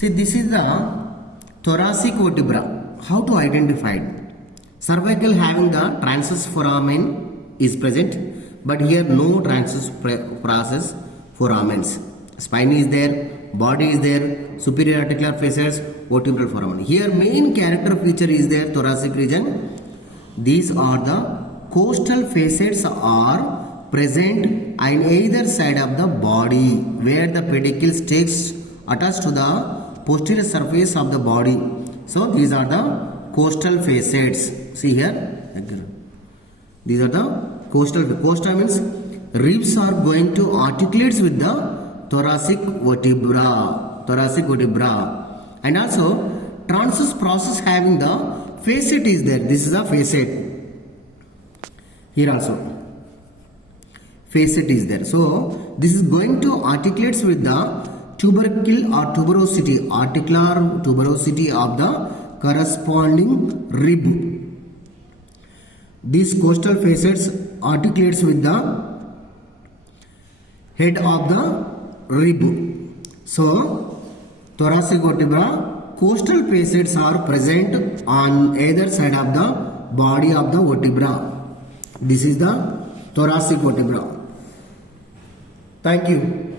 See, this is the thoracic vertebra. How to identify it? Cervical having the transverse foramen is present, but here no transverse foramens. Spine is there, body is there, superior articular facets, vertebral foramen. Here main character feature is there, thoracic region. These are the costal facets are present on either side of the body, where the pedicles takes attached to the posterior surface of the body. So these are the costal facets. See here, these are the costal. Costa means ribs are going to articulate with the thoracic vertebra, and also transverse process having the facet is there. This is a facet. Here also facet is there. So this is going to articulate with the tubercle or tuberosity, articular tuberosity of the corresponding rib. These costal facets articulates with the head of the rib. So thoracic vertebra costal facets are present on either side of the body of the vertebra. This is the thoracic vertebra. Thank you.